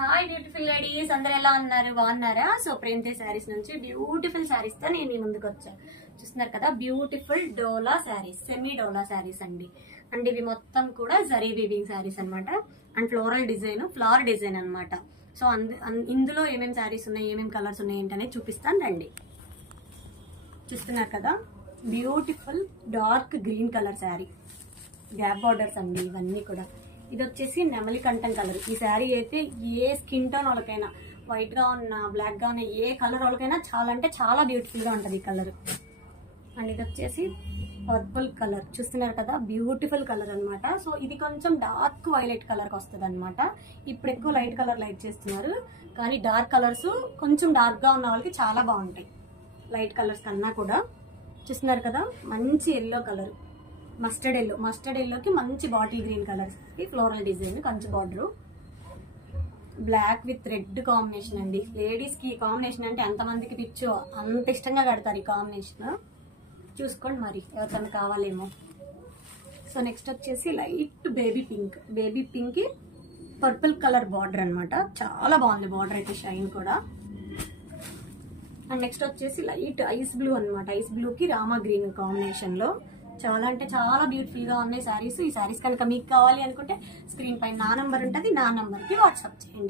Hi beautiful ladies, అందరు ఎలా ఉన్నారు? బాగున్నారా? సో ప్రేమ్తే శారీస్ నుంచి బ్యూటిఫుల్ శారీస్ తో నేను మీ ముందుకు వచ్చాను. చూస్తున్నారు కదా, బ్యూటిఫుల్ డోలా శారీస్, సెమీ డోలా శారీస్ అండి. అండ్ ఇవి మొత్తం కూడా జరీ వీవింగ్ శారీస్ అనమాట. And floral design, flower design అనమాట. సో ఇందులో ఏమేమి శారీస్ ఉన్నాయి, ఏమేమి కలర్స్ ఉన్నాయి ఏంటనేది చూపిస్తాను రండి. చూస్తున్నారు కదా, beautiful dark green colour sari, gap borders అండి ఇవన్నీ కూడా. ఇది వచ్చేసి నెమలి కంఠం కలర్. ఈ శారీ అయితే ఏ స్కిన్ టోన్ వాళ్ళకైనా, వైట్ గా ఉన్న, బ్లాక్ గా ఉన్న, ఏ కలర్ వాళ్ళకైనా చాలా అంటే చాలా బ్యూటిఫుల్ గా ఉంటది ఈ కలర్. అండ్ ఇది వచ్చేసి పర్పుల్ కలర్. చూస్తున్నారు కదా, బ్యూటిఫుల్ కలర్ అనమాట. సో ఇది కొంచెం డార్క్ వైలెట్ కలర్ కి వస్తుంది అనమాట. ఇప్పుడు ఎక్కువ లైట్ కలర్ లైట్ చేస్తున్నారు, కానీ డార్క్ కలర్స్ కొంచెం డార్క్ గా ఉన్న వాళ్ళకి చాలా బాగుంటాయి లైట్ కలర్స్ కన్నా కూడా. చూస్తున్నారు కదా, మంచి ఎల్లో కలర్, మస్టర్డ్ ఎల్లోకి మంచి బాటిల్ గ్రీన్ కలర్ కి floral design, Kanchi border, black with red combination అండి. లేడీస్ కి ఈ కాంబినేషన్ అంటే ఎంతమందికి పిచ్చో అంత ఇష్టంగా కడతారు ఈ కాంబినేషన్. చూసుకోండి మరి ఎవరికైనా కావాలేమో. సో నెక్స్ట్ వచ్చేసి లైట్ బేబీ పింక్ కి పర్పుల్ కలర్ బార్డర్ అనమాట. చాలా బాగుంది బార్డర్ అయితే, షైన్ కూడా. అండ్ నెక్స్ట్ వచ్చేసి లైట్ ఐస్ బ్లూ అనమాట. ఐస్ బ్లూ కి రామా గ్రీన్ కాంబినేషన్ లో చాలా అంటే చాలా బ్యూటిఫుల్ గా ఉన్నాయి శారీస్. ఈ శారీస్ కనుక మీకు కావాలి అనుకుంటే స్క్రీన్ పైన నా నంబర్ ఉంటుంది, నా నంబర్ కి వాట్సాప్ చేయండి.